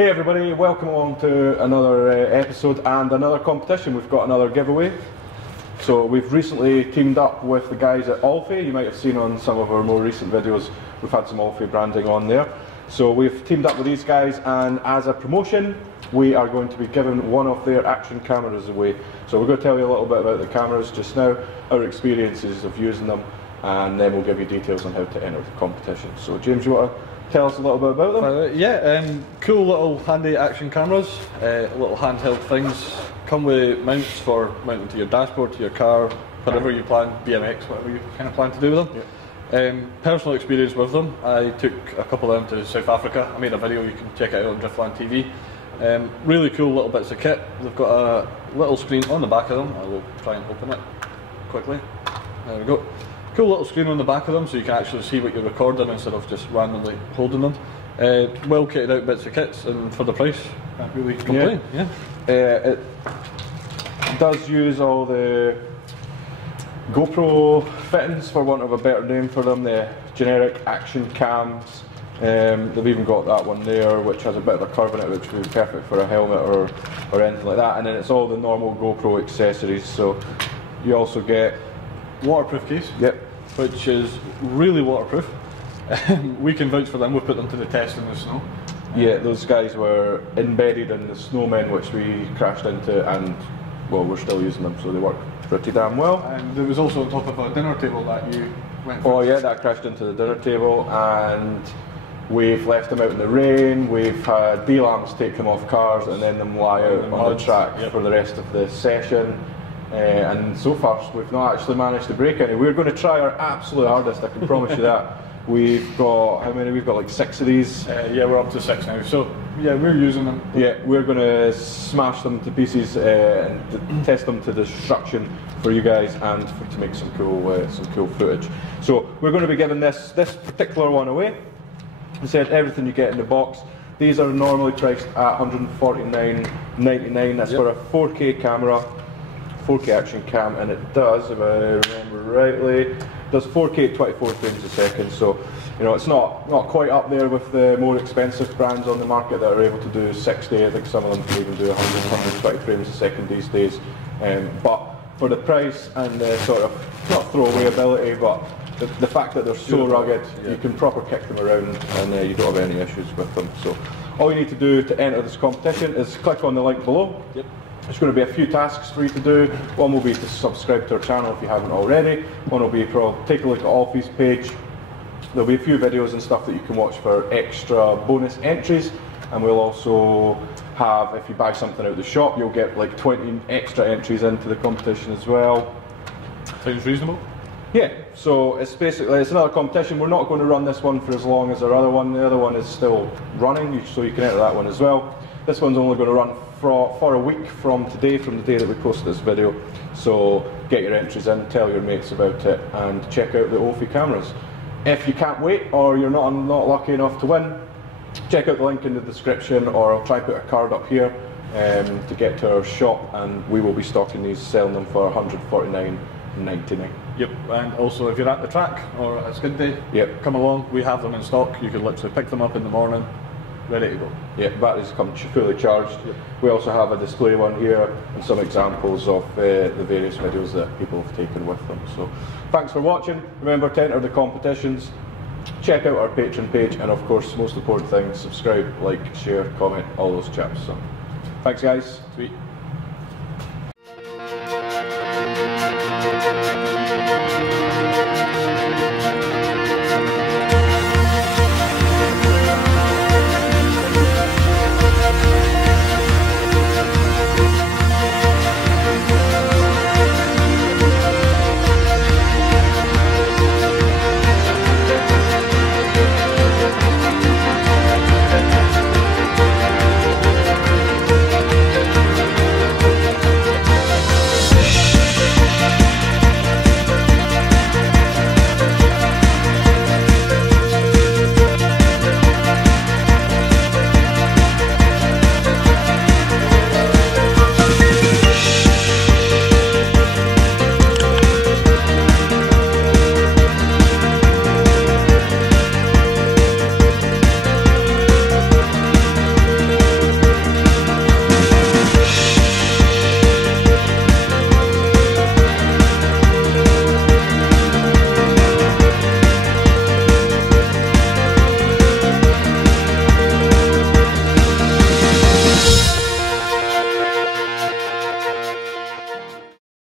Hey everybody, welcome along to another episode and another competition. We've got another giveaway. So we've recently teamed up with the guys at OLFI. You might have seen on some of our more recent videos, we've had some OLFI branding on there. So we've teamed up with these guys, and as a promotion, we are going to be giving one of their action cameras away. So we're going to tell you a little bit about the cameras just now, our experiences of using them, and then we'll give you details on how to enter the competition. So James, you want to tell us a little bit about them? Cool little handy action cameras, little handheld things. Come with mounts for mounting to your dashboard, to your car, whatever you plan, BMX, whatever you kind of plan to do with them. Yep. Personal experience with them, I took a couple of them to South Africa. I made a video, you can check it out on Driftland TV. Really cool little bits of kit. They've got a little screen on the back of them. I will try and open it quickly. There we go. Cool little screen on the back of them, so you can actually see what you're recording instead of just randomly holding them. Well kitted out bits of kits, and for the price, can't really complain. Yeah. It does use all the GoPro fittings, for want of a better name for them, the generic action cams. They've even got that one there, which has a bit of a curve in it, which would be perfect for a helmet or anything like that. And then it's all the normal GoPro accessories. So you also get waterproof case. Yep. Which is really waterproof. We can vouch for them. We put them to the test in the snow. Yeah, those guys were embedded in the snowmen, which we crashed into, and well, we're still using them, so they work pretty damn well. And there was also on top of a dinner table that you went for. Oh yeah, that crashed into the dinner table, and we've left them out in the rain. We've had B-lamps take them off cars and then them lie out on the track for the rest of the session. And so far we've not actually managed to break any. We're going to try our absolute hardest, I can promise you that. We've got, how many? We've got like 6 of these. Yeah, we're up to 6 now. So yeah, we're using them. Yeah, we're going to smash them to pieces and test them to destruction for you guys, and to make some cool footage. So we're going to be giving this particular one away. I said everything you get in the box. These are normally priced at $149.99. That's for a 4K camera. 4K action cam, and it does, if I remember rightly, does 4K at 24 frames a second. So, you know, it's not quite up there with the more expensive brands on the market that are able to do 60. I think some of them can even do 100, 120 frames a second these days. But for the price and the sort of, not throwaway ability, but the fact that they're so rugged, you can proper kick them around, and you don't have any issues with them. So, all you need to do to enter this competition is click on the link below. Yep. There's going to be a few tasks for you to do. One will be to subscribe to our channel if you haven't already. One will be take a look at OLFI's page. There'll be a few videos and stuff that you can watch for extra bonus entries, and we'll also have, if you buy something out of the shop, you'll get like 20 extra entries into the competition as well. Sounds reasonable. Yeah, so it's another competition. We're not going to run this one for as long as our other one. The other one is still running, so you can enter that one as well. This one's only going to run for a week from today, from the day that we post this video. So get your entries in, tell your mates about it, and check out the OLFI cameras. If you can't wait, or you're not lucky enough to win, check out the link in the description, or I'll try and put a card up here to get to our shop, and we will be stocking these, selling them for $149.99. Yep, and also if you're at the track or at a skid day, come along, we have them in stock. You can literally pick them up in the morning, ready to go. Yeah, batteries come fully charged. Yep. We also have a display one here and some examples of the various videos that people have taken with them. So thanks for watching. Remember to enter the competitions, check out our Patreon page, and of course, most important thing, subscribe, like, share, comment, all those chaps. So thanks guys. Sweet.